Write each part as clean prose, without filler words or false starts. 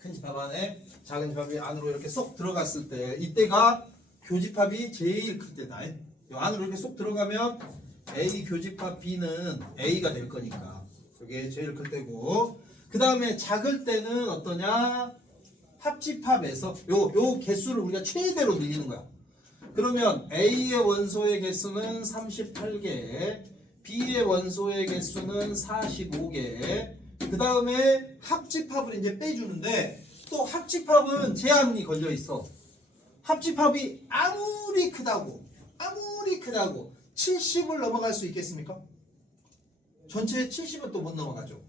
큰 집합 안에 작은 집합이 안으로 이렇게 쏙 들어갔을 때 이때가 교집합이 제일 클 때다. 이 안으로 이렇게 쏙 들어가면 A 교집합 B는 A가 될 거니까 그게 제일 클 때고, 그 다음에 작을 때는 어떠냐? 합집합에서 요 개수를 우리가 최대로 늘리는 거야. 그러면 A의 원소의 개수는 38개, B의 원소의 개수는 45개. 그 다음에 합집합을 이제 빼주는데, 또 합집합은 제한이 걸려 있어. 합집합이 아무리 크다고 70을 넘어갈 수 있겠습니까? 전체 70은 또 못 넘어가죠.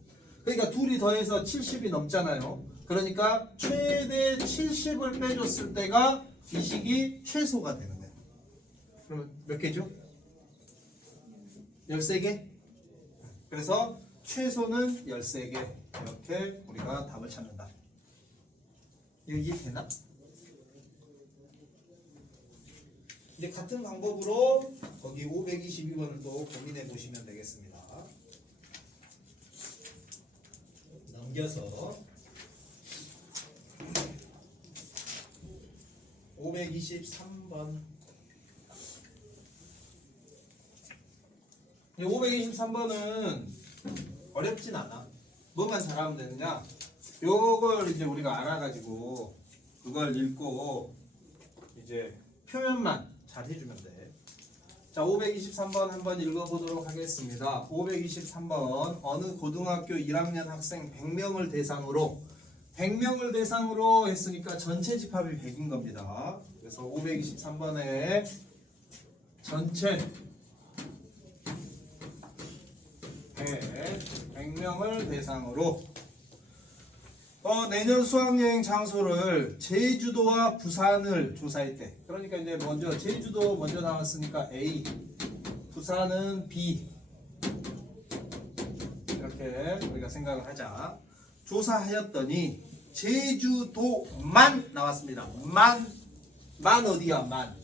그러니까 둘이 더해서 70이 넘잖아요. 그러니까 최대 70을 빼줬을 때가 이 식이 최소가 되는 거예요. 그러면 몇 개죠? 13개? 그래서 최소는 13개. 이렇게 우리가 답을 찾는다. 이거 이해되나? 이제 같은 방법으로 거기 522번을 또 고민해 보시면 되겠습니다. 넘겨서 523번. 이 523번은 어렵진 않아. 뭐만 잘하면 되느냐? 요걸 이제 우리가 알아가지고 그걸 읽고 이제 표현만 잘 해주면 돼. 자, 523번 한번 읽어보도록 하겠습니다. 523번. 어느 고등학교 1학년 학생 100명을 대상으로 했으니까 전체 집합이 100인 겁니다. 그래서 523번에 전체 100명을 대상으로 내년 수학여행 장소를 제주도와 부산을 조사했대. 그러니까 이제 먼저 제주도 먼저 나왔으니까 A, 부산은 B, 이렇게 우리가 생각을 하자. 조사하였더니 제주도만 나왔습니다. 만 어디야? 만.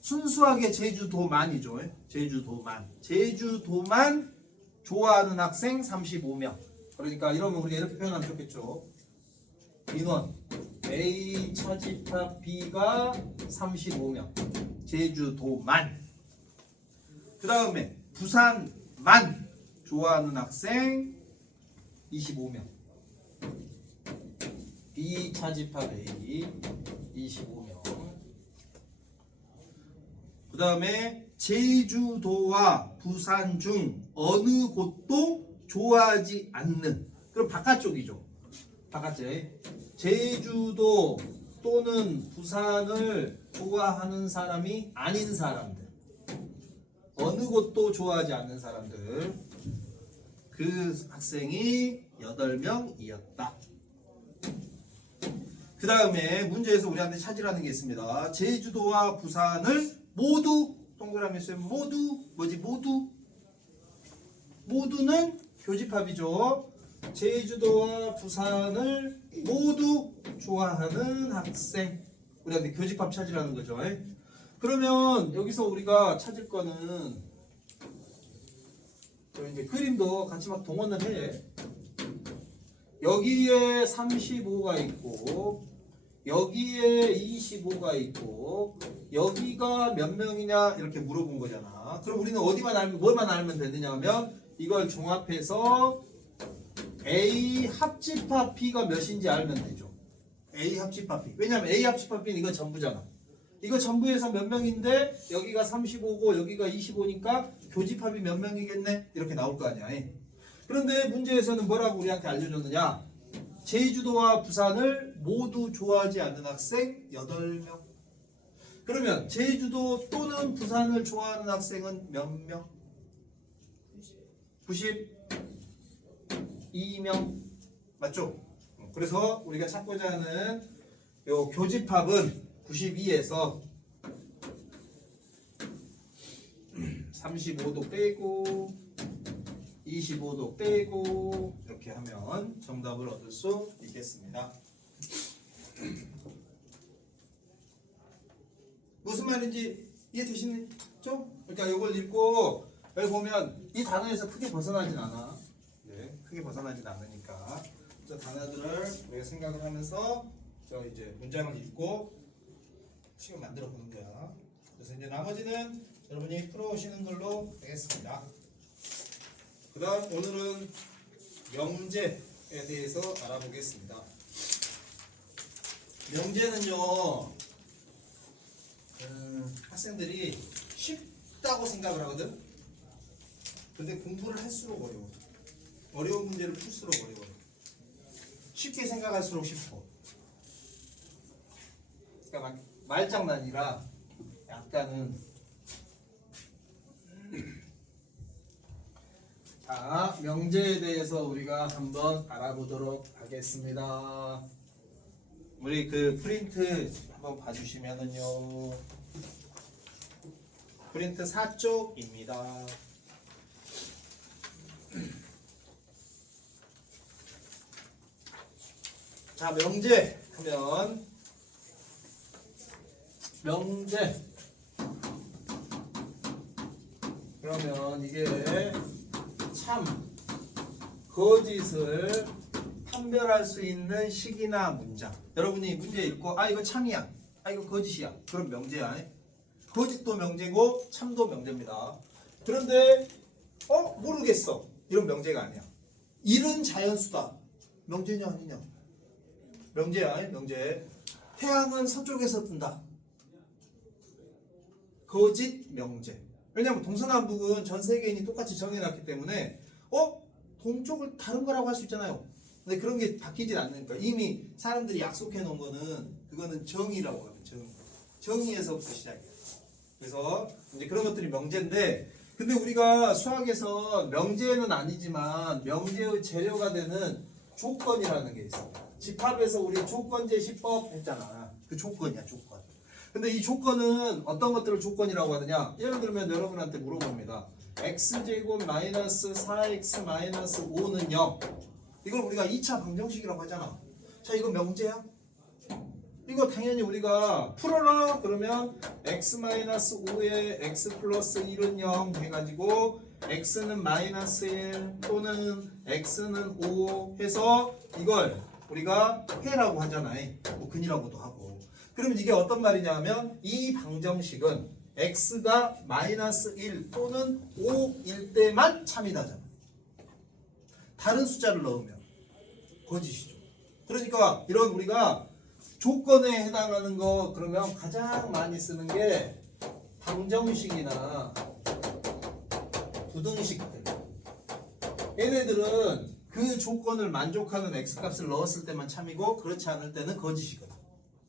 순수하게 제주도만이죠. 제주도만 좋아하는 학생 35명. 그러니까 이러면 우리가 이렇게 표현하면 좋겠죠. 인원 A 차집합 B가 35명. 제주도만. 그 다음에 부산만 좋아하는 학생 25명. B 차집합 A 25명. 그 다음에 제주도와 부산 중 어느 곳도 좋아하지 않는, 그럼 바깥쪽이죠. 바깥쪽. 제주도 또는 부산을 좋아하는 사람이 아닌 사람들, 어느 곳도 좋아하지 않는 사람들, 그 학생이 8명이었다. 그 다음에 문제에서 우리한테 찾으라는 게 있습니다. 제주도와 부산을 모두, 동그라미 쓰면 모두, 뭐지? 모두는 교집합이죠. 제주도와 부산을 모두 좋아하는 학생. 우리한테 교집합 찾으라는 거죠. 그러면 여기서 우리가 찾을 거는 이제 그림도 같이 막 동원을 해. 여기에 35가 있고 여기에 25가 있고 여기가 몇 명이냐 이렇게 물어본 거잖아. 그럼 우리는 뭘만 알면 되느냐 하면 이걸 종합해서 A 합집합 B가 몇인지 알면 되죠. A 합집합 B. 왜냐면 A 합집합 B는 이거 전부잖아. 이거 전부에서 몇 명인데 여기가 35고 여기가 25니까 교집합이 몇 명이겠네? 이렇게 나올 거 아니야. 그런데 문제에서는 뭐라고 우리한테 알려줬느냐? 제주도와 부산을 모두 좋아하지 않는 학생 8명. 그러면 제주도 또는 부산을 좋아하는 학생은 몇 명? 92명. 맞죠? 그래서 우리가 찾고자 하는 요 교집합은 92에서 35도 빼고 25도 빼고 이렇게 하면 정답을 얻을 수 있겠습니다. 무슨 말인지 이해되시죠? 그러니까 이걸 읽고 여기 보면 이 단어에서 크게 벗어나진 않아. 네, 크게 벗어나진 않으니까 저 단어들을 우리가 생각을 하면서 저 이제 문장을 읽고 식을 만들어 보는 거야. 그래서 이제 나머지는 여러분이 풀어오시는 걸로 하겠습니다. 그 다음 오늘은 명제에 대해서 알아보겠습니다. 명제는요, 학생들이 쉽다고 생각을 하거든. 근데 공부를 할수록 어려워. 어려운 문제를 풀수록 어려워. 쉽게 생각할수록 쉽고. 그러니까 말장난이라 약간은. 자, 명제에 대해서 우리가 한번 알아보도록 하겠습니다. 우리 그 프린트 한번 봐주시면은요, 프린트 4쪽입니다. 자, 명제 하면 명제 그러면 이게 참, 거짓을 판별할 수 있는 식이나 문장. 여러분이 문제 읽고 아 이거 참이야, 아 이거 거짓이야, 그럼 명제야. 거짓도 명제고 참도 명제입니다. 그런데 모르겠어, 이런 명제가 아니야. 일은 자연수다, 명제냐 아니냐? 명제야. 명제. 태양은 서쪽에서 뜬다, 거짓 명제. 왜냐하면 동서남북은 전 세계인이 똑같이 정해놨기 때문에 동쪽을 다른 거라고 할 수 있잖아요. 근데 그런 게 바뀌질 않으니까 이미 사람들이 약속해 놓은 거는 그거는 정의라고 하면 정의에서부터 시작이에요. 그래서 이제 그런 것들이 명제인데, 근데 우리가 수학에서 명제는 아니지만 명제의 재료가 되는 조건이라는 게 있어. 집합에서 우리 조건제 시법 했잖아. 그 조건이야, 조건. 근데 이 조건은 어떤 것들을 조건이라고 하느냐? 예를 들면 여러분한테 물어봅니다. x제곱 마이너스 4x 마이너스 5는 0. 이걸 우리가 2차 방정식이라고 하잖아. 자, 이거 명제야? 이거 당연히 우리가 풀어라 그러면 x 마이너스 5에 x 플러스 1은 0 해가지고 x는 마이너스 1 또는 x는 5 해서 이걸 우리가 해라고 하잖아요. 뭐 근이라고도 하고. 그러면 이게 어떤 말이냐 하면 이 방정식은 x가 마이너스 1 또는 5일 때만 참이다잖아. 다른 숫자를 넣으면 거짓이죠. 그러니까 이런 우리가 조건에 해당하는 거 그러면 가장 많이 쓰는 게 방정식이나 부등식들. 얘네들은 그 조건을 만족하는 x값을 넣었을 때만 참이고 그렇지 않을 때는 거짓이거든.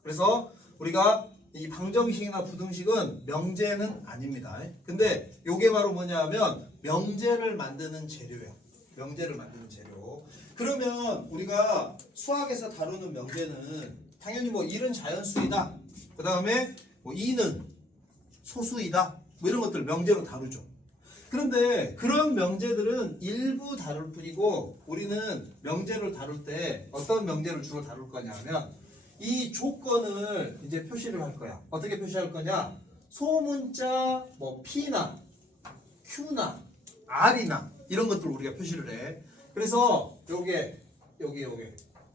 그래서 우리가 이 방정식이나 부등식은 명제는 아닙니다. 근데 요게 바로 뭐냐 하면 명제를 만드는 재료야. 명제를 만드는 재료. 그러면 우리가 수학에서 다루는 명제는 당연히 뭐 1은 자연수이다, 그 다음에 뭐 2는 소수이다, 뭐 이런 것들 명제로 다루죠. 그런데 그런 명제들은 일부 다룰 뿐이고 우리는 명제를 다룰 때 어떤 명제를 주로 다룰 거냐 하면 이 조건을 이제 표시를 할 거야. 어떻게 표시할 거냐? 소문자 뭐 P나 Q나 R이나 이런 것들 우리가 표시를 해. 그래서 요게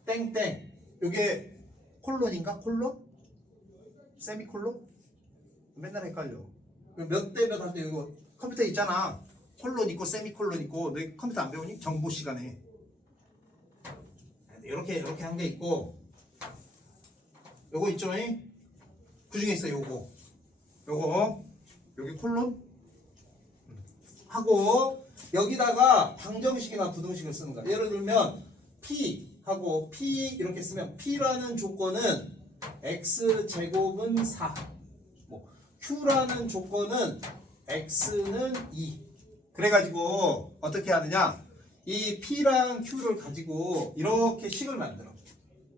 땡땡, 요게 콜론인가? 콜론? 세미콜론? 맨날 헷갈려. 몇 대 몇 할 때 이거 컴퓨터 있잖아. 콜론 있고 세미콜론 있고. 너 컴퓨터 안 배우니? 정보 시간에 이렇게 한 게 있고, 요거 있죠? 그 중에 있어 요거. 여기 콜론 하고 여기다가 방정식이나 부등식을 쓰는 거야. 예를 들면 P 하고 P 이렇게 쓰면 P라는 조건은 X제곱은 4, 뭐 Q라는 조건은 X는 2. 그래가지고 어떻게 하느냐, 이 P랑 Q를 가지고 이렇게 식을 만들어.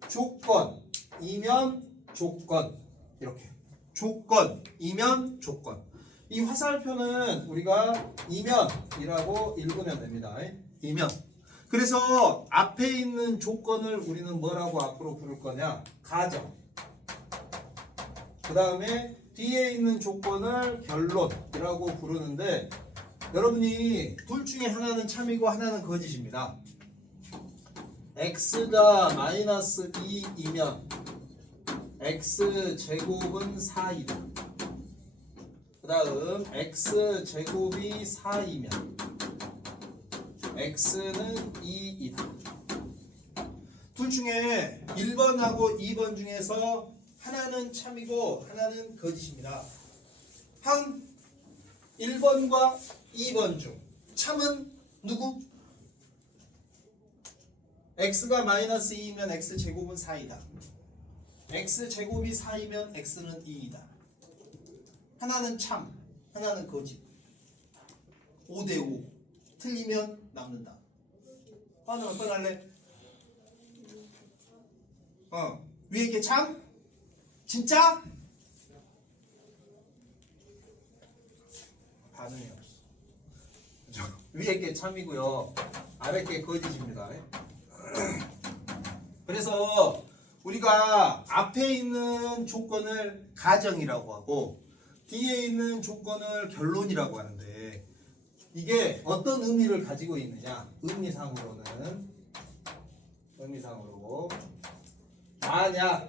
조건이면 조건, 이렇게 조건이면 조건. 이 화살표는 우리가 이면이라고 읽으면 됩니다. 이면. 그래서 앞에 있는 조건을 우리는 뭐라고 앞으로 부를 거냐? 가정. 그 다음에 뒤에 있는 조건을 결론이라고 부르는데, 여러분이 둘 중에 하나는 참이고 하나는 거짓입니다. x가 마이너스 2이면 x제곱은 4이다. 그 다음 x제곱이 4이면 x는 2이다. 둘 중에 1번하고 2번 중에서 하나는 참이고 하나는 거짓입니다. 한 1번과 2번 중 참은 누구? x가 마이너스 2이면 x제곱은 4이다. x제곱이 4이면 x는 2이다. 하나는 참, 하나는 거짓. 5대5. 틀리면 남는다. 하나 어떤 할래? 위에 게 참? 진짜? 반응이 없어. 위에 게 참이고요. 아래 게 거짓입니다. 그래서 우리가 앞에 있는 조건을 가정이라고 하고 뒤에 있는 조건을 결론이라고 하는데 이게 어떤 의미를 가지고 있느냐? 의미상으로 만약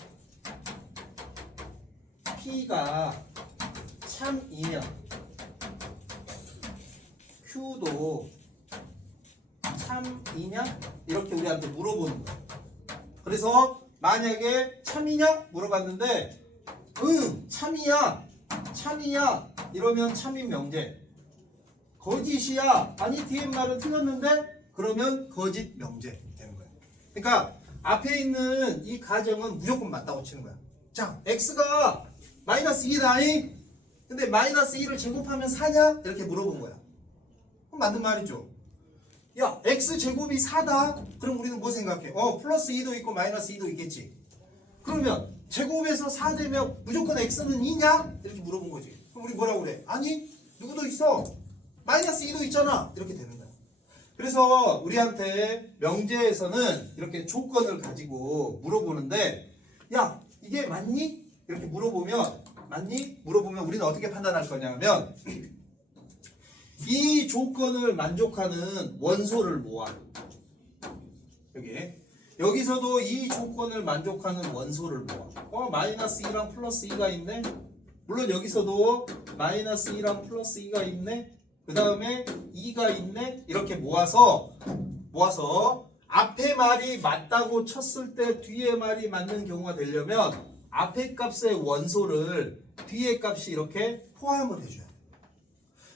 P가 참이면 Q도 참이냐? 이렇게 우리한테 물어보는 거야. 그래서 만약에 참이냐? 물어봤는데 응 참이야 이러면 참인 명제. 거짓이야 아니 뒤에 말은 틀렸는데 그러면 거짓 명제 되는 거야. 그러니까 앞에 있는 이 가정은 무조건 맞다고 치는 거야. 자 x가 마이너스 2다. 근데 마이너스 2를 제곱하면 4냐? 이렇게 물어본 거야. 그럼 맞는 말이죠. 야 x제곱이 4다. 그럼 우리는 뭐 생각해? 플러스 2도 있고 마이너스 2도 있겠지. 그러면 제곱에서 4 되면 무조건 x는 2냐? 이렇게 물어본 거지. 그럼 우리 뭐라고 그래? 아니 누구도 있어. 마이너스 2도 있잖아. 이렇게 되는 거야. 그래서 우리한테 명제에서는 이렇게 조건을 가지고 물어보는데 야 이게 맞니? 이렇게 물어보면 맞니? 물어보면 우리는 어떻게 판단할 거냐면 이 조건을 만족하는 원소를 모아. 여기서도 이 조건을 만족하는 원소를 모아. 마이너스 2랑 플러스 2가 있네. 물론 여기서도 마이너스 2랑 플러스 2가 있네. 그 다음에 2가 있네. 이렇게 모아서 앞에 말이 맞다고 쳤을 때 뒤에 말이 맞는 경우가 되려면 앞에 값의 원소를 뒤에 값이 이렇게 포함을 해줘야 돼.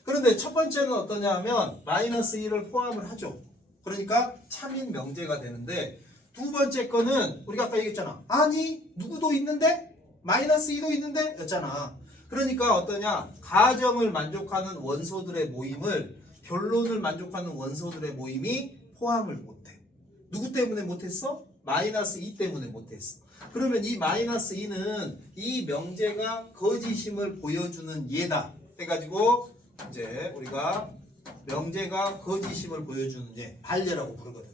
그런데 첫 번째는 어떠냐 하면 마이너스 1을 포함을 하죠. 그러니까 참인 명제가 되는데 두 번째 거는 우리가 아까 얘기했잖아. 아니 누구도 있는데? 마이너스 2도 있는데? 였잖아. 그러니까 어떠냐? 가정을 만족하는 원소들의 모임을 결론을 만족하는 원소들의 모임이 포함을 못해. 누구 때문에 못했어? 마이너스 2 때문에 못했어. 그러면 이 마이너스 2는 이 명제가 거짓임을 보여주는 예다. 해가지고 이제 우리가 명제가 거짓임을 보여주는 예, 반례라고 부르거든.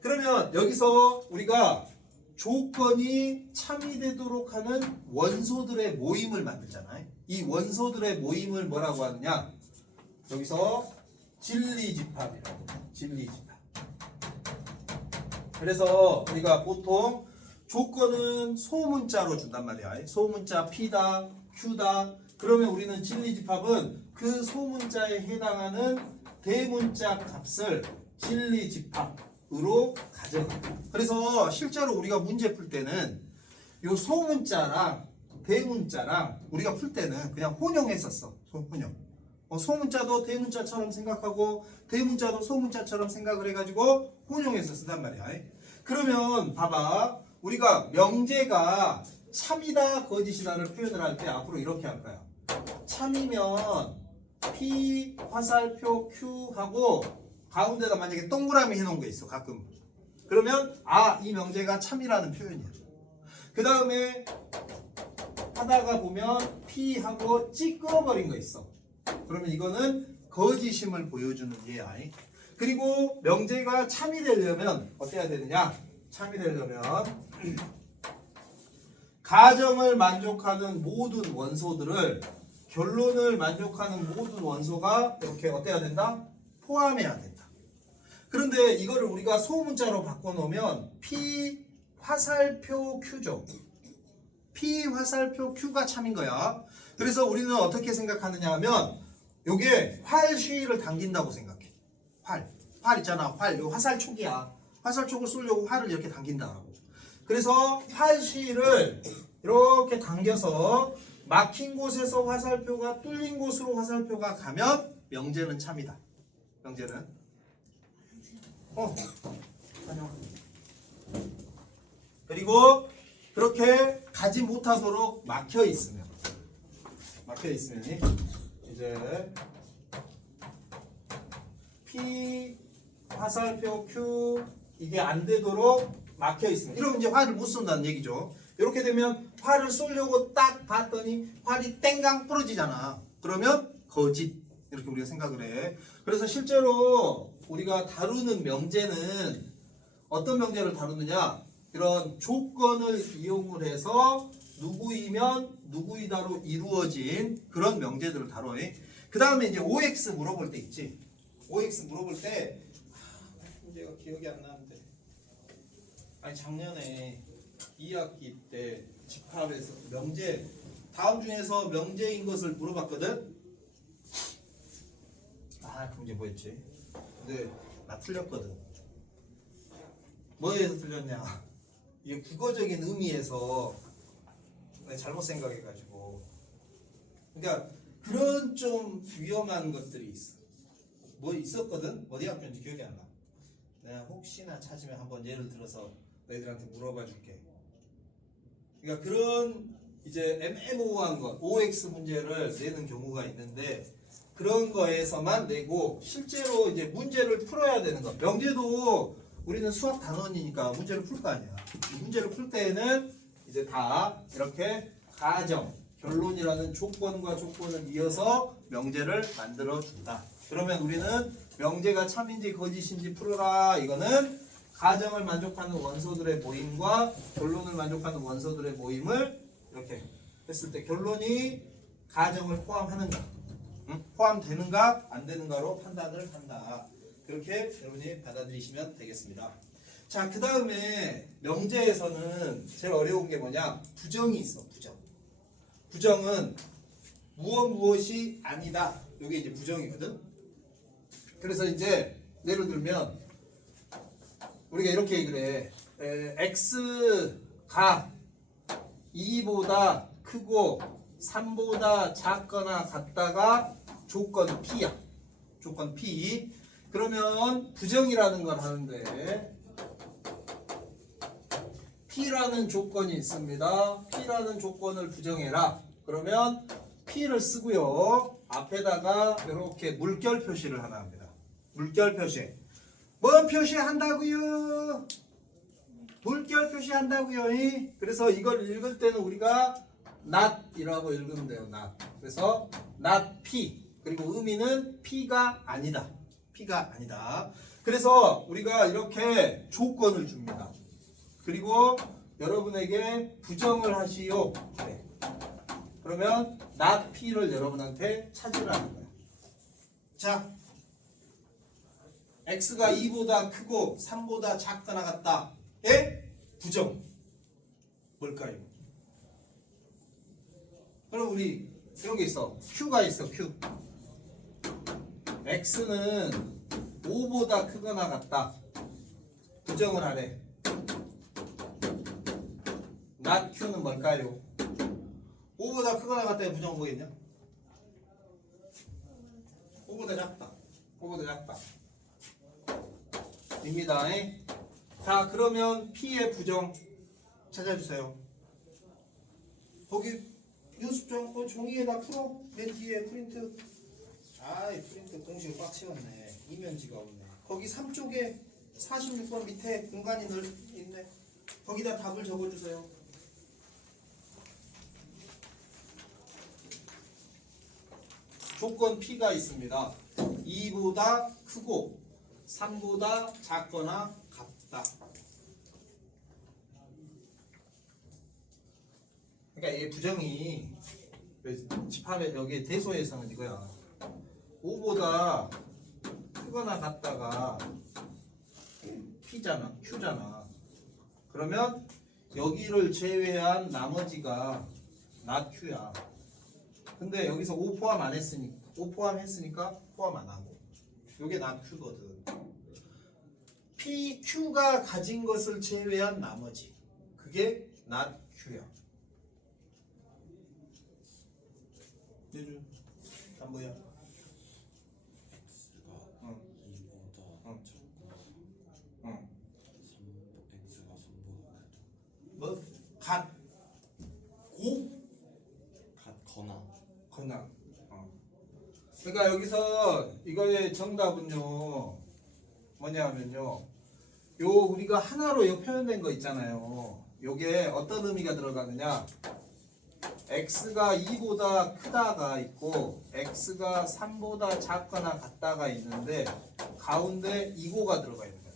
그러면 여기서 우리가 조건이 참이 되도록 하는 원소들의 모임을 만들잖아요. 이 원소들의 모임을 뭐라고 하느냐? 여기서 진리집합이라고 해요. 진리집합. 그래서 우리가 보통 조건은 소문자로 준단 말이야. 소문자 P다, Q다. 그러면 우리는 진리집합은 그 소문자에 해당하는 대문자 값을 진리집합으로 가져가. 그래서 실제로 우리가 문제 풀 때는 요 소문자랑 대문자랑 우리가 풀 때는 그냥 혼용했었어. 혼용. 소문자도 대문자처럼 생각하고 대문자도 소문자처럼 생각을 해가지고 혼용해서 쓰단 말이야. 그러면 봐봐. 우리가 명제가 참이다 거짓이다를 표현을 할 때 앞으로 이렇게 할 거야. 참이면 P 화살표 Q 하고 가운데다 만약에 동그라미 해놓은 거 있어 가끔. 그러면 이 명제가 참이라는 표현이야. 그 다음에 하다가 보면 P 하고 찌끄러버린 거 있어. 그러면 이거는 거짓임을 보여주는 예야. 그리고 명제가 참이 되려면 어떻게 해야 되느냐? 참이 되려면 가정을 만족하는 모든 원소들을 결론을 만족하는 모든 원소가 이렇게 어때야 된다? 포함해야 된다. 그런데 이거를 우리가 소문자로 바꿔놓으면 P 화살표 Q죠. P 화살표 Q가 참인 거야. 그래서 우리는 어떻게 생각하느냐 하면 요게 활쉬를 당긴다고 생각해. 활 있잖아. 요 화살촉이야. 화살촉을 쏘려고 활을 이렇게 당긴다고. 그래서 활쉬를 이렇게 당겨서 막힌 곳에서 화살표가 뚫린 곳으로 화살표가 가면 명제는 참이다. 명제는 다녀와. 그리고 그렇게 가지 못하도록 막혀 있으면 이제 P 화살표 Q 이게 안 되도록 막혀 있으면 이러면 이제 활을 못 쏜다는 얘기죠. 이렇게 되면 활을 쏘려고 딱 봤더니 활이 땡강 부러지잖아. 그러면 거짓 이렇게 우리가 생각을 해. 그래서 실제로 우리가 다루는 명제는 어떤 명제를 다루느냐? 이런 조건을 이용을 해서 누구이면 누구이다로 이루어진 그런 명제들을 다뤄. 그 다음에 이제 OX 물어볼 때 있지. OX 물어볼 때 문제가 기억이 안 나는데. 아니 작년에 2학기 때 집합에서 명제 다음 중에서 명제인 것을 물어봤거든. 그 문제 뭐였지? 근데 나 틀렸거든. 뭐에서 틀렸냐? 이게 국어적인 의미에서 내가 잘못 생각해가지고. 그러니까 그런 좀 위험한 것들이 있어. 뭐 있었거든? 어디 학교인지 기억이 안 나. 내가 혹시나 찾으면 한번 예를 들어서 너희들한테 물어봐 줄게. 그러니까 그런 이제 애매모호한 것, OX 문제를 내는 경우가 있는데 그런 거에서만 내고 실제로 이제 문제를 풀어야 되는 것. 명제도 우리는 수학 단원이니까 문제를 풀 거 아니야. 문제를 풀 때에는 이제 다 이렇게 가정, 결론이라는 조건과 조건을 이어서 명제를 만들어 준다. 그러면 우리는 명제가 참인지 거짓인지 풀어라. 이거는 가정을 만족하는 원소들의 모임과 결론을 만족하는 원소들의 모임을 이렇게 했을 때 결론이 가정을 포함하는가, 포함되는가 안 되는가로 판단을 한다. 그렇게 여러분이 받아들이시면 되겠습니다. 자, 그 다음에 명제에서는 제일 어려운 게 뭐냐? 부정이 있어. 부정은 무엇이 아니다. 이게 이제 부정이거든. 그래서 이제 예를 들면 우리가 이렇게 얘기를 해. x가 2보다 크고 3보다 작거나 같다가 조건 P야. 조건 P. 그러면 부정이라는 걸 하는데 P라는 조건이 있습니다. P라는 조건을 부정해라. 그러면 P를 쓰고요. 앞에다가 이렇게 물결 표시를 하나 합니다. 물결 표시. 뭔 표시한다고요? 물결 표시한다고요. 그래서 이걸 읽을 때는 우리가 not이라고 읽으면 돼요. not. 그래서 not P. 그리고 의미는 P가 아니다. P가 아니다. 그래서 우리가 이렇게 조건을 줍니다. 그리고 여러분에게 부정을 하시오. 네. 그러면 not P를 여러분한테 찾으라는 거야. 자, x가 2보다 크고 3보다 작거나 같다. 에? 부정. 뭘까요? 그럼 우리 이런 게 있어. q가 있어. q. x는 5보다 크거나 같다. 부정을 하래. not q는 뭘까요? 5보다 크거나 같다의 부정은 뭐겠냐? 5보다 작다. 5보다 작다. 입니다. 자, 그러면 P의 부정 찾아주세요. 거기 연습장 종이에다 풀어. 맨 뒤에 프린트. 아이, 프린트 공식을 꽉 채웠네. 이면지가 없네. 거기 3쪽에 46번 밑에 공간이 있네. 거기다 답을 적어주세요. 조건 P가 있습니다. 2보다 크고 3보다 작거나 같다. 그러니까 이게 부정이 집합에 여기 대소에서는 이거야. 5보다 크거나 같다가 P잖아. Q잖아. 그러면 여기를 제외한 나머지가 not Q야. 근데 여기서 O 포함 안 했으니까, O 포함했으니까 포함 안 하고. 요게 not Q거든. P, Q가 가진 것을 제외한 나머지. 그게 not Q야. 안 보여? x가 응. 2보다 응. 작고 응. x가 3보다 뭐? 같고 같거나 거나. 그러니까 여기서 이거의 정답은요 뭐냐면요 요 우리가 하나로 요 표현된 거 있잖아요. 요게 어떤 의미가 들어가느냐, x가 2보다 크다가 있고 x가 3보다 작거나 같다가 있는데 가운데 이고가 들어가 있는 거야.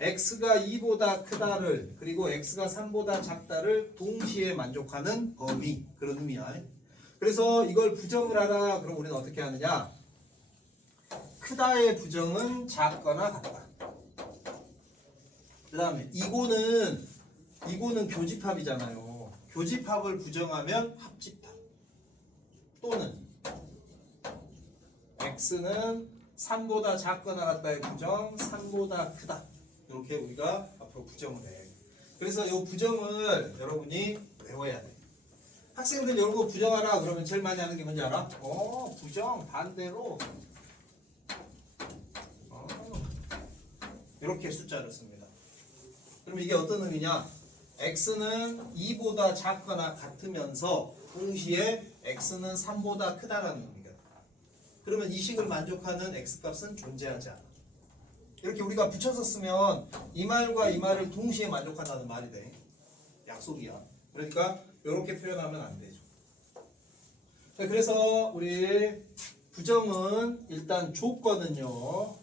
x가 2보다 크다를 그리고 x가 3보다 작다를 동시에 만족하는 범위, 그런 의미야. 그래서 이걸 부정을 하라. 그럼 우리는 어떻게 하느냐, 크다의 부정은 작거나 같다. 그 다음에 이고는 교집합이잖아요. 교집합을 부정하면 합집합. 또는 x는 3보다 작거나 같다의 부정, 3보다 크다. 이렇게 우리가 앞으로 부정을 해. 그래서 이 부정을 여러분이 외워야 돼. 학생들 이런 거 부정하라 그러면 제일 많이 하는 게 뭔지 알아? 부정 반대로 이렇게 숫자를 씁니다. 그럼 이게 어떤 의미냐? x는 2보다 작거나 같으면서 동시에 x는 3보다 크다라는 의미가. 그러면 이 식을 만족하는 x값은 존재하지 않아. 이렇게 우리가 붙여서 쓰면 이 말과 이 말을 동시에 만족한다는 말이 돼. 약속이야. 그러니까 이렇게 표현하면 안 되죠. 자, 그래서 우리 부정은 일단 조건은요.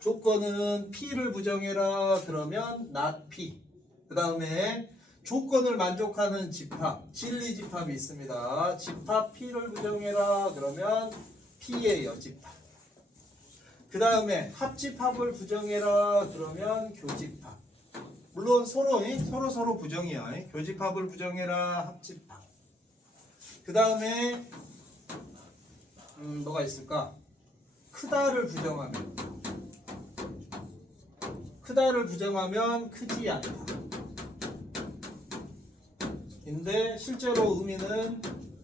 조건은 P를 부정해라 그러면 not P. 그 다음에 조건을 만족하는 집합, 진리 집합이 있습니다. 집합 P를 부정해라 그러면 P의 여집합. 그 다음에 합집합을 부정해라 그러면 교집합. 물론 서로 부정이야. 교집합을 부정해라, 합집합. 그 다음에 뭐가 있을까? 크다를 부정하면 크지 않다. 근데 실제로 의미는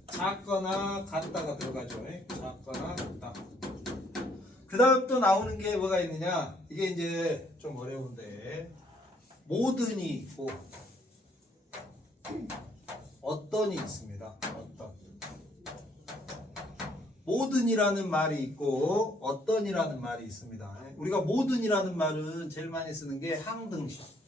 작거나 같다가 들어가죠. 작거나 같다. 그 다음 또 나오는 게 뭐가 있느냐? 이게 이제 좀 어려운데, 모든이 있고 어떤이 있습니다. 어떤. 모든이라는 말이 있고 어떤이라는 말이 있습니다. 우리가 모든이라는 말은 제일 많이 쓰는 게 항등식.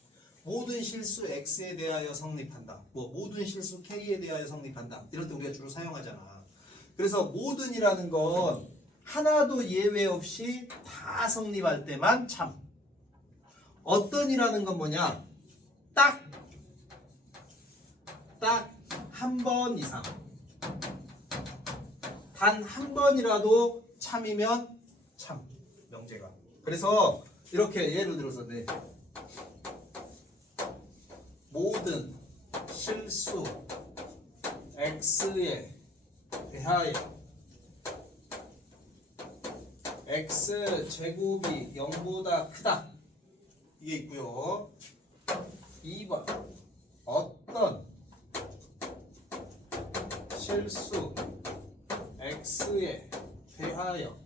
모든 실수 x에 대하여 성립한다. 모든 실수 k에 대하여 성립한다. 이럴 때 우리가 주로 사용하잖아. 그래서 모든이라는 건 하나도 예외 없이 다 성립할 때만 참. 어떤이라는 건 뭐냐? 딱 한 번 이상. 단 한 번이라도 참이면 참. 명제가. 그래서 이렇게 예를 들어서 모든 실수 x에 대하여 x 제곱이 0보다 크다. 이게 있고요. 2번 어떤 실수 x에 대하여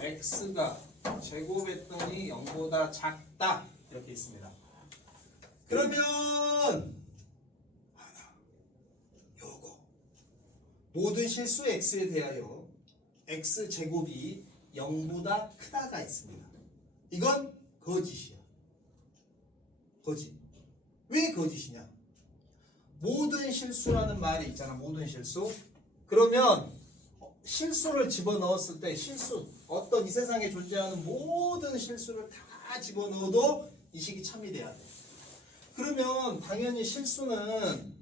x가 제곱했더니 0보다 작다. 이렇게 있습니다. 그러면 요거 모든 실수 x에 대하여 x 제곱이 0보다 크다가 있습니다. 이건 거짓이야. 거짓. 왜 거짓이냐? 모든 실수라는 말이 있잖아. 모든 실수. 그러면 실수를 집어넣었을 때 어떤 이 세상에 존재하는 모든 실수를 다 집어넣어도 이 식이 참이 돼야 돼. 그러면 당연히 실수는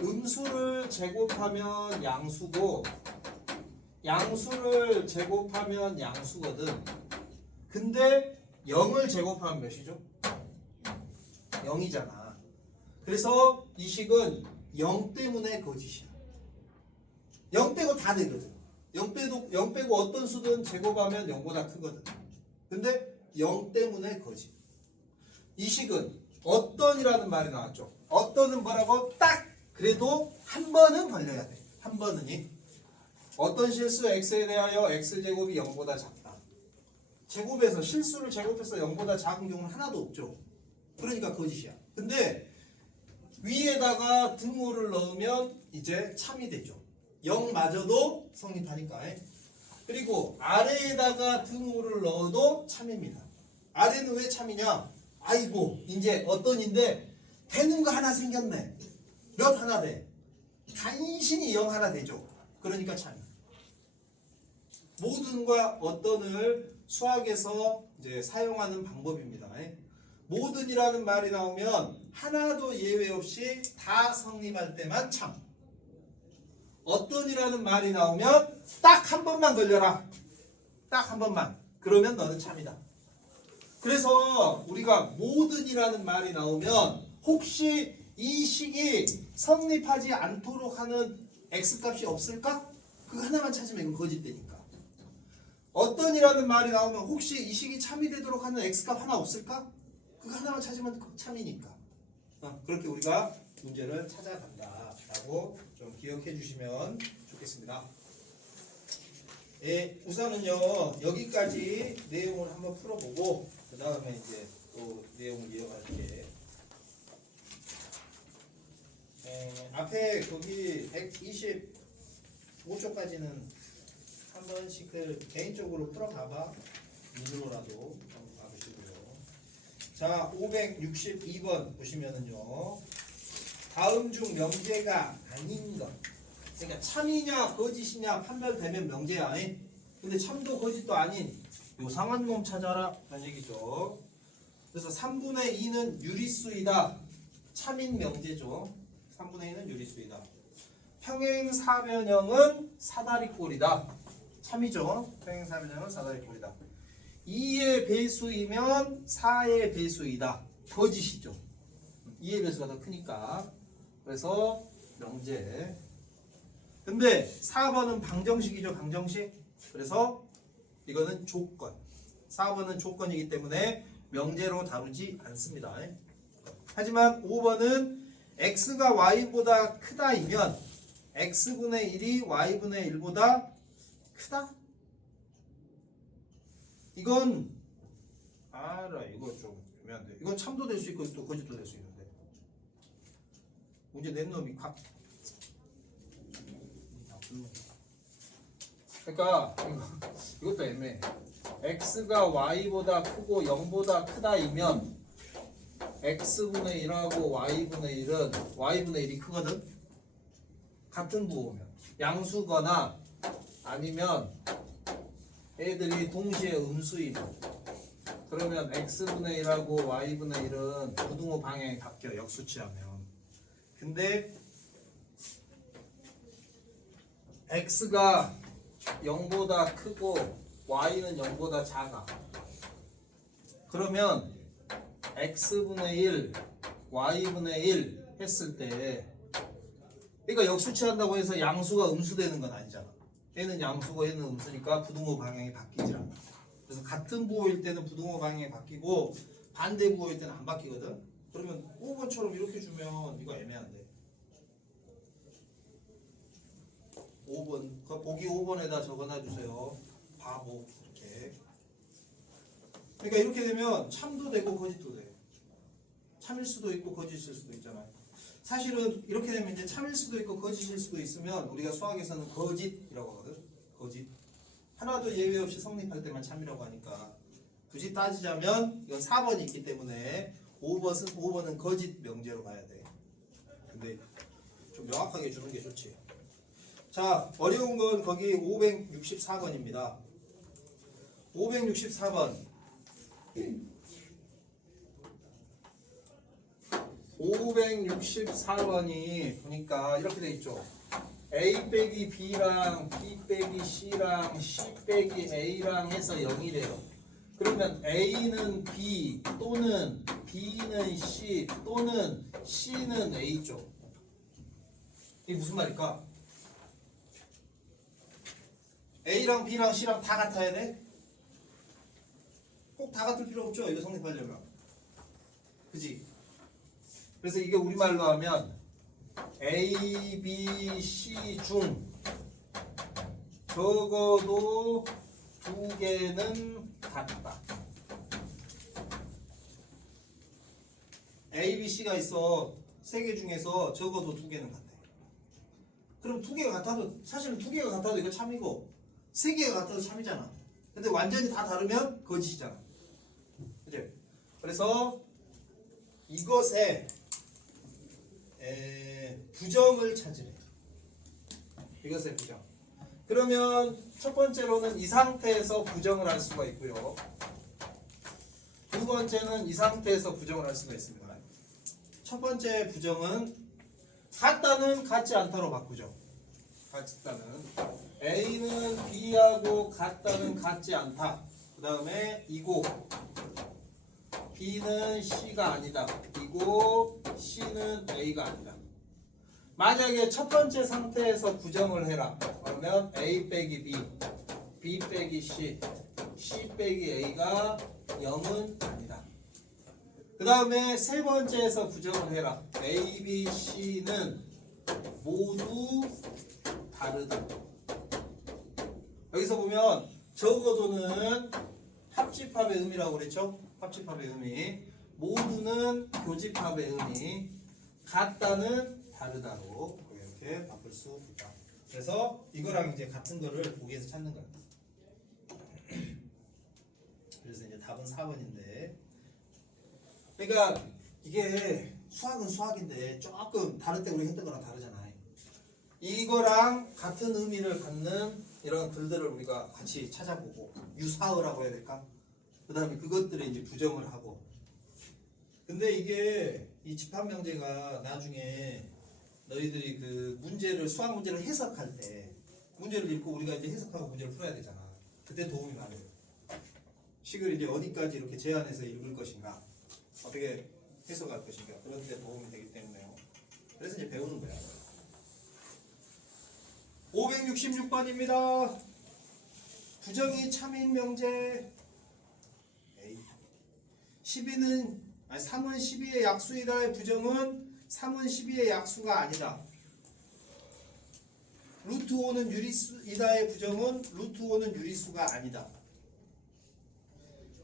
음수를 제곱하면 양수고 양수를 제곱하면 양수거든. 근데 0을 제곱하면 몇이죠? 0이잖아. 그래서 이 식은 0 때문에 거짓이야. 0 빼고 다 되거든. 0 빼고 어떤 수든 제곱하면 0보다 크거든. 근데 0 때문에 거짓. 이 식은 어떤이라는 말이 나왔죠. 어떤은 뭐라고? 딱 그래도 한 번은 걸려야 돼. 한 번은이. 어떤 실수 x에 대하여 x제곱이 0보다 작다. 제곱해서 실수를 제곱해서 0보다 작은 경우는 하나도 없죠. 그러니까 거짓이야. 근데 위에다가 등호를 넣으면 이제 참이 되죠. 0마저도 성립하니까. 그리고 아래에다가 등호를 넣어도 참입니다. 아래는 왜 참이냐? 아이고 이제 어떤인데 되는 거 하나 생겼네. 몇 하나 돼? 간신히 0 하나 되죠. 그러니까 참. 모든과 어떤을 수학에서 이제 사용하는 방법입니다. 모든이라는 말이 나오면 하나도 예외 없이 다 성립할 때만 참. 어떤이라는 말이 나오면 딱 한 번만 걸려라. 딱 한 번만. 그러면 너는 참이다. 그래서 우리가 모든이라는 말이 나오면 혹시 이 식이 성립하지 않도록 하는 x값이 없을까? 그거 하나만 찾으면 이건 거짓되니까. 어떤이라는 말이 나오면 혹시 이 식이 참이 되도록 하는 x값 하나 없을까? 그거 하나만 찾으면 참이니까. 그렇게 우리가 문제를 찾아간다 라고 좀 기억해 주시면 좋겠습니다. 예, 우선은요 여기까지 내용을 한번 풀어보고 그 다음에 이제 또 내용을 이어갈게. 앞에 거기 125쪽까지는 한 번씩 개인적으로 풀어가봐. 눈으로라도 좀 봐보시고요. 자, 562번 보시면은요. 다음 중 명제가 아닌 것. 그러니까 참이냐 거짓이냐 판별되면 명제야. 근데 참도 거짓도 아닌 요상한 놈 찾아라 라는 얘기죠. 그래서 3분의 2는 유리수이다. 참인 명제죠. 3분의 2는 유리수이다. 평행 사변형은 사다리꼴이다. 참이죠. 평행 사변형은 사다리꼴이다. 2의 배수이면 4의 배수이다. 거짓이죠. 2의 배수가 더 크니까. 그래서 명제. 근데 4번은 방정식이죠. 방정식. 그래서 이거는 조건. 4번은 조건이기 때문에 명제로 다루지 않습니다. 하지만 5번은 x가 y보다 크다이면 x분의 1이 y분의 1보다 크다? 이건 알아. 이거 좀 애매한데. 이건 참도 될 수 있고 또 거짓도 될 수 있는데. 문제 낸 놈이 각. 그러니까 이것도 애매해. x가 y보다 크고 0보다 크다이면 x분의 1하고 y분의 1은 y분의 1이 크거든. 같은 부호면 양수거나 아니면 애들이 동시에 음수이면 그러면 x분의 1하고 y분의 1은 부등호 방향이 바뀌어. 역수치하면. 근데 x가 0보다 크고 y는 0보다 작아. 그러면 x분의 1, y분의 1 했을 때 그러니까 역수치한다고 해서 양수가 음수되는 건 아니잖아. 얘는 양수고 얘는 음수니까 부등호 방향이 바뀌지 않아. 그래서 같은 부호일 때는 부등호 방향이 바뀌고 반대 부호일 때는 안 바뀌거든. 그러면 5번처럼 이렇게 주면 이거 애매한데. 5번, 그 보기 5번에다 적어놔 주세요. 바보 이렇게. 그러니까 이렇게 되면 참도 되고 거짓도 돼. 참일 수도 있고 거짓일 수도 있잖아요. 사실은 이렇게 되면 이제 참일 수도 있고 거짓일 수도 있으면 우리가 수학에서는 거짓이라고 하거든. 거짓. 하나도 예외 없이 성립할 때만 참이라고 하니까 굳이 따지자면 이건 4번이 있기 때문에 5번은 거짓 명제로 가야 돼. 근데 좀 명확하게 주는 게 좋지. 자, 어려운 건 거기 564번입니다. 564번. 564번이 보니까 이렇게 돼 있죠. A 빼기 B랑 B 빼기 C랑 C 빼기 A랑 해서 0이래요. 그럼 그러면 A는 B 또는 B는 C 또는 C는 A죠. 이게 무슨 말일까? A랑 B랑 C랑 다 같아야 돼? 꼭 다 같을 필요 없죠. 이거 성립하려면. 그지? 그래서 이게 우리말로 하면 A, B, C 중 적어도 두 개는 같다. A, B, C가 있어. 세 개 중에서 적어도 두 개는 같아. 그럼 두 개가 같아도 사실은 두 개가 같아도 이거 참이고 세 개가 같아도 참이잖아. 근데 완전히 다 다르면 거짓이잖아. 그치? 그래서 이것의 부정을 찾으래. 이것의 부정. 그러면 첫 번째로는 이 상태에서 부정을 할 수가 있고요. 두 번째는 이 상태에서 부정을 할 수가 있습니다. 첫 번째 부정은 같다는 같지 않다로 바꾸죠. 같다는 A는 B하고 같다는 같지 않다. 그 다음에 이고 B는 C가 아니다. 이고 C는 A가 아니다. 만약에 첫 번째 상태에서 부정을 해라. 그러면 A 빼기 B, B 빼기 C, C 빼기 A가 0은 아니다. 그 다음에 세 번째에서 부정을 해라. A, B, C는 모두 다르다. 여기서 보면 적어도는 합집합의 의미라고 그랬죠? 합집합의 의미. 모두는 교집합의 의미. 같다는 다르다로 이렇게 바꿀 수 있다. 그래서 이거랑 이제 같은 거를 보기에서 찾는 거야. 그래서 이제 답은 4번인데. 그러니까 이게 수학은 수학인데 조금 다를 때 우리 했던 거랑 다르잖아요. 이거랑 같은 의미를 갖는 이런 글들을 우리가 같이 찾아보고 유사어라고 해야 될까? 그 다음에 그것들을 이제 부정을 하고. 근데 이게 이 집합명제가 나중에 너희들이 그 문제를 수학 문제를 해석할 때 문제를 읽고 우리가 이제 해석하고 문제를 풀어야 되잖아. 그때 도움이 많이 돼요. 식을 이제 어디까지 이렇게 제한해서 읽을 것인가, 어떻게 해석할 것인가, 그런 데 도움이 되기 때문에요. 그래서 이제 배우는 거야. 566번입니다. 부정이 참인 명제. 12는 3은 12의 약수이다의 부정은 3은 12의 약수가 아니다. 루트 5는 유리수이다의 부정은 루트 5는 유리수가 아니다.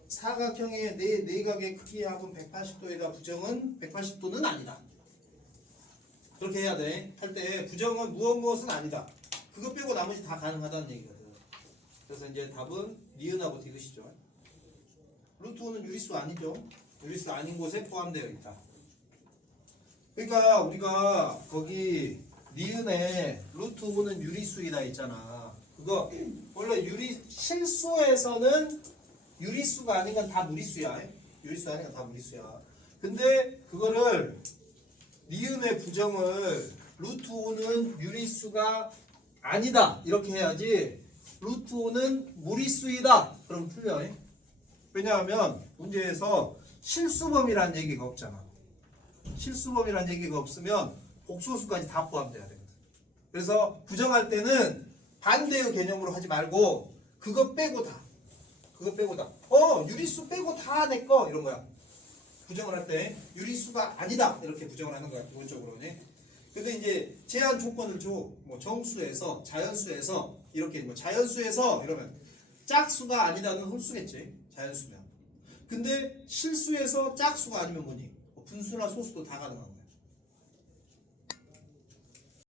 사각형의 네 내각의 크기의 합은 180도이다. 부정은 180도는 아니다. 그렇게 해야 돼. 할 때 부정은 무엇은 아니다. 그거 빼고 나머지 다 가능하다는 얘기거든. 그래서 이제 답은 니은하고 디귿이죠. 루트 5는 유리수 아니죠. 유리수 아닌 곳에 포함되어 있다. 그러니까 우리가 거기 니은에 루트 5는 유리수이다 있잖아. 그거 원래 실수에서는 유리수가 아닌 건 다 무리수야. 유리수 아닌 건 다 무리수야. 근데 그거를 니은의 부정을 루트 5는 유리수가 아니다 이렇게 해야지. 루트 5는 무리수이다 그럼 틀려. 왜냐하면 문제에서 실수범이라는 얘기가 없잖아. 실수범이라는 얘기가 없으면 복소수까지 다 포함돼야 되거든. 그래서 부정할 때는 반대의 개념으로 하지 말고 그거 빼고 다. 그거 빼고 다. 유리수 빼고 다 내 거 이런 거야. 부정을 할 때 유리수가 아니다 이렇게 부정을 하는 거야 기본적으로는. 근데 이제 제한 조건을 줘. 뭐 정수에서 자연수에서 이렇게 뭐 자연수에서 이러면 짝수가 아니다는 홀수겠지. 자연수면. 근데 실수에서 짝수가 아니면 뭐니? 분수나 소수도 다 가능한 거야.